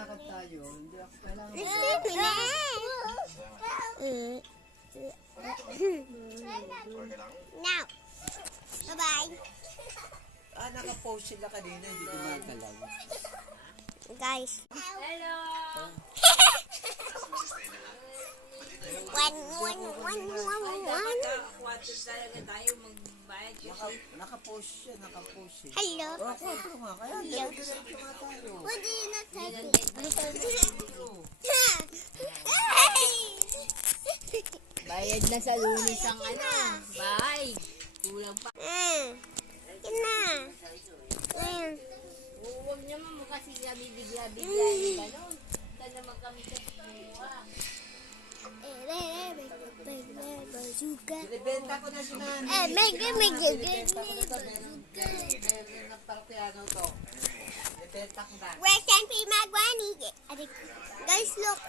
kumakap tayo, hindi ako kailangan. Now. Bye-bye. Naka-post sila kanina, hindi gumagalaw. Guys. Hello! One. Naka-quarters talaga tayo magbayad kasi. Naka-post siya, naka-post siya. Hello. Ako nga, kaya diretso nga tayo. What do you not type? Bayad na sa Lunes ang Bye! Kulang pa. Yun na. Huwag naman mo kasi bigla-bigla yung gano'n. Saan naman kami sa buwa? Binibenta ko na si Nani. Meron ng parpiano to. Binibenta ko na. Where's Sanpi Magwani? Guys, look.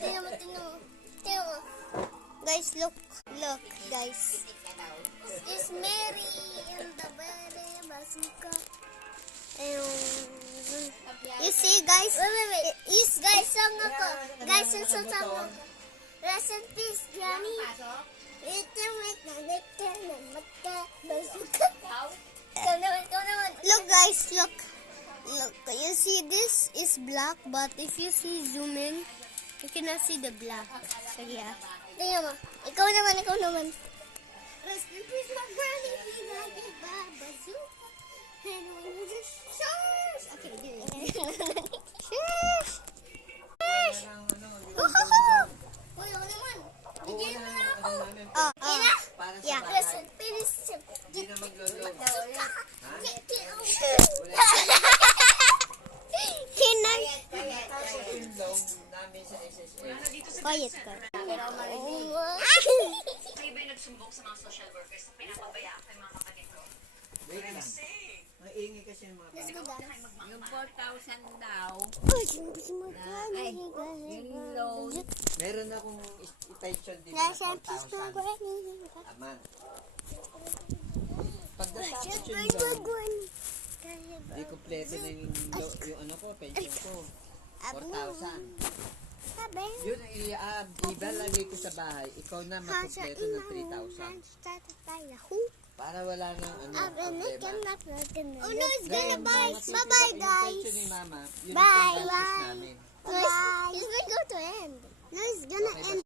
Tingnan mo. Guys, look. Look, guys. It's Mary in the Bere Bazooka. You see, guys? Wait. Yes, guys, song ako. Guys, song ako. Rest in peace, Johnny. Look, guys, look. Look, you see this is black, but if you see zoom in, you cannot see the black. So, yeah. Tingnan mo. Ikaw naman. Rest in peace, my granny. Bazooka. And when you just shush. Okay, do it. Shush. Uy, ako naman. Bigyan mo na ako. Para sa Yeah. bahay. Rest in peace. Hindi na maglolo. Yung loan namin sa SSA. Quiet ka. Kayo ba'y nagsumbong sa mga social workers na pinapabayaan ko yung mga kapatid ko? Wait lang. Maingay kasi yung mga bata. Yung 4,000 daw, Ay, yung loan, Meron akong pension din Rest na in peace, my 4,000. granny. Aman. Pag natapos Rest yung in peace, my loan, granny. di kompleto na yung ano ko, pension ko. 4,000. Sabi. Yun, ibalagay ko sa bahay. Ikaw na makompleto ng 3,000. Para wala nang problema. Oh no, it's gonna bye. Yung Bye-bye, guys. pension ni Mama, yun Bye, ang panggastos bye. namin. No, it's going to end. No, it's gonna end.